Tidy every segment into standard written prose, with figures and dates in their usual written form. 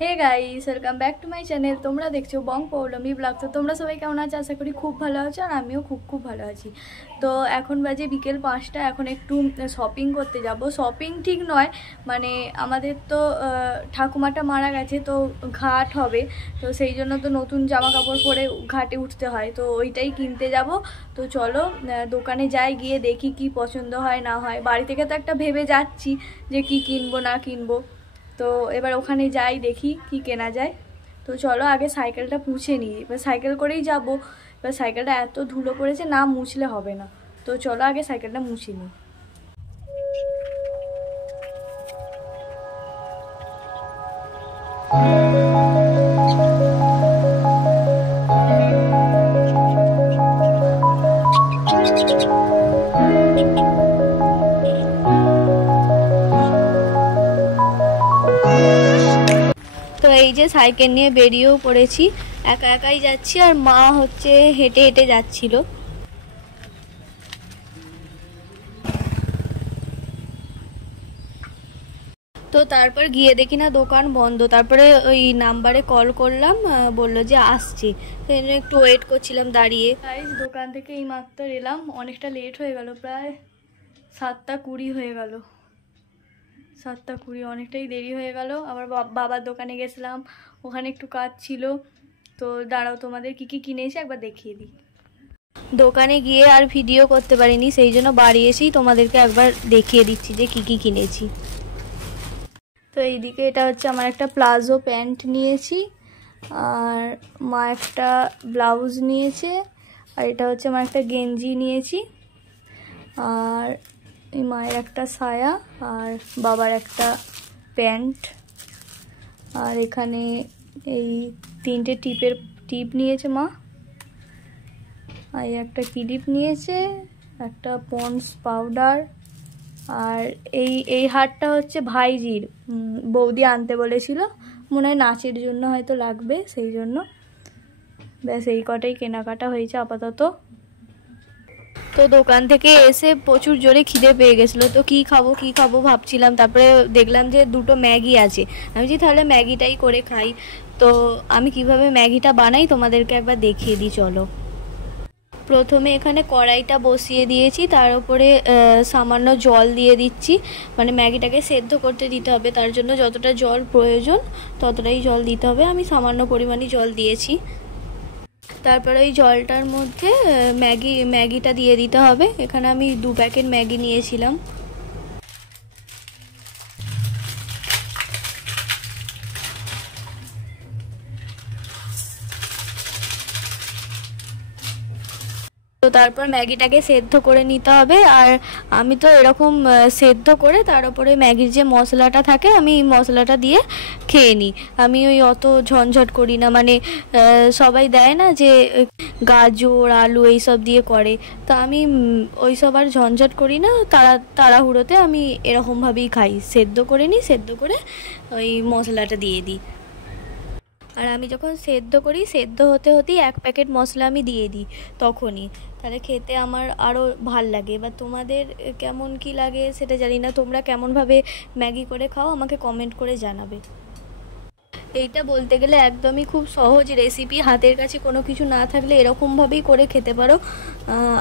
Hey guys, welcome back to my channel. তোমরা দেখছো বং Poulami blog. তো তোমরা সবাই কেমন আছো? আশা করি খুব ভালো আছো, আর আমিও খুব ভালো আছি। তো এখন বাজে বিকেল 5টা। এখন একটু শপিং করতে যাব। শপিং ঠিক নয়, মানে আমাদের তো ঠাকুমাটা মারা গেছে, তো ঘাট হবে, তো সেই জন্য তো নতুন জামা কাপড় পরে ঘাটে উঠতে হয়, তো ওইটাই কিনতে যাব। তো চলো দোকানে যাই, গিয়ে দেখি কি পছন্দ হয় না হয়। বাড়ি থেকে তো একটা ভেবে যাচ্ছি যে কি কিনবো না কিনবো, তো এবার ওখানে যাই, দেখি কি কেনা যায়। তো চলো আগে সাইকেলটা মুছে নিই, এবার সাইকেল করেই যাব। এবার সাইকেলটা এত ধুলো পড়েছে, না মুছলে হবে না। তো চলো আগে সাইকেলটা মুছে নিই। তো এই যে সাইকেল নিয়ে বেরিয়েও পড়েছি, একা একাই যাচ্ছি, আর মা হচ্ছে হেঁটে হেঁটে যাচ্ছিল। তো তারপর গিয়ে দেখি না দোকান বন্ধ। তারপরে ওই নাম্বারে কল করলাম, বললো যে আসছি। একটু ওয়েট করছিলাম দাঁড়িয়ে। গাইস, দোকান থেকে এই মাত্র এলাম, অনেকটা লেট হয়ে গেল, প্রায় 7:20 হয়ে গেল। 7:20, অনেকটাই দেরি হয়ে গেল। আবার বাবার দোকানে গেছিলাম, ওখানে একটু কাজ ছিল। তো দাঁড়াও, তোমাদের কি কি কিনেছি একবার দেখিয়ে দিই। দোকানে গিয়ে আর ভিডিও করতে পারিনি, সেই জন্য বাড়ি এসেই তোমাদেরকে একবার দেখিয়ে দিচ্ছি যে কি কি কিনেছি। তো এইদিকে এটা হচ্ছে আমার একটা প্লাজো প্যান্ট নিয়েছি, আর মা একটা ব্লাউজ নিয়েছে, আর এটা হচ্ছে আমার একটা গেঞ্জি নিয়েছি, আর এই মায়ের একটা সায়া, আর বাবার একটা প্যান্ট, আর এখানে এই 3টে টিপ নিয়েছে মা, আর একটা ক্লিপ নিয়েছে, একটা পন্ডস পাউডার, আর এই হারটা হচ্ছে ভাইজির, বৌদি আনতে বলেছিল, মনে হয় নাচের জন্য হয়তো লাগবে, সেই জন্য। ব্যাস এই কটাই কেনাকাটা হয়েছে আপাতত। তো দোকান থেকে এসে প্রচুর জোরে খিদে পেয়ে গেছিলো, তো কি খাবো ভাবছিলাম। তারপরে দেখলাম যে 2টো ম্যাগি আছে, আমি যে তাহলে ম্যাগিটাই করে খাই। তো আমি কিভাবে ম্যাগিটা বানাই তোমাদেরকে একবার দেখিয়ে দিই, চলো। প্রথমে এখানে কড়াইটা বসিয়ে দিয়েছি, তার উপরে সামান্য জল দিয়ে দিচ্ছি, মানে ম্যাগিটাকে সেদ্ধ করতে দিতে হবে, তার জন্য যতটা জল প্রয়োজন ততটাই জল দিতে হবে। আমি সামান্য পরিমাণে জল দিয়েছি। তারপরে ওই জলটার মধ্যে ম্যাগিটা দিয়ে দিতে হবে। এখানে আমি 2 প্যাকেট ম্যাগি নিয়েছিলাম। তো তারপর ম্যাগিটাকে সেদ্ধ করে নিতে হবে, আর আমি তো এরকম সেদ্ধ করে তার উপরে ম্যাগির যে মশলাটা থাকে, আমি এই মশলাটা দিয়ে খেয়ে নিই। আমি ওই অত ঝঞ্ঝট করি না, মানে সবাই দেয় না যে গাজর আলু এইসব দিয়ে করে, তো আমি ওইসব আর ঝঞ্ঝট করি না। তাড়াহুড়োতে আমি এরকমভাবেই খাই, সেদ্ধ করে নিই, সেদ্ধ করে ওই মশলাটা দিয়ে দিই। আর আমি যখন সেদ্ধ করি, সেদ্ধ হতে হতেই 1 প্যাকেট মশলা আমি দিয়ে দিই তখনই, তাহলে খেতে আমার আরও ভাল লাগে। এবার তোমাদের কেমন কি লাগে সেটা জানি না, তোমরা কেমনভাবে ম্যাগি করে খাও আমাকে কমেন্ট করে জানাবে। এইটা বলতে গেলে একদমই খুব সহজ রেসিপি, হাতের কাছে কোনো কিছু না থাকলে এরকমভাবেই করে খেতে পারো,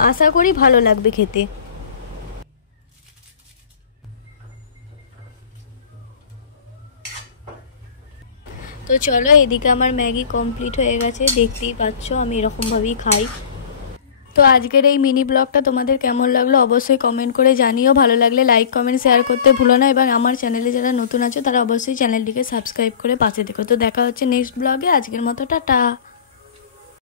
আশা করি ভালো লাগবে খেতে। তো চলো, এদিকে আমার ম্যাগি কমপ্লিট হয়ে গেছে, দেখতেই পাচ্ছ আমি এরকমভাবেই খাই। তো আজকের এই মিনি ব্লগটা তোমাদের কেমন লাগলো অবশ্যই কমেন্ট করে জানিও। ভালো লাগলে লাইক কমেন্ট শেয়ার করতে ভুলো না, এবং আমার চ্যানেলে যারা নতুন আছো তারা অবশ্যই চ্যানেলটিকে সাবস্ক্রাইব করে পাশে দেখো। তো দেখা হচ্ছে নেক্সট ব্লগে, আজকের মতো টাটা।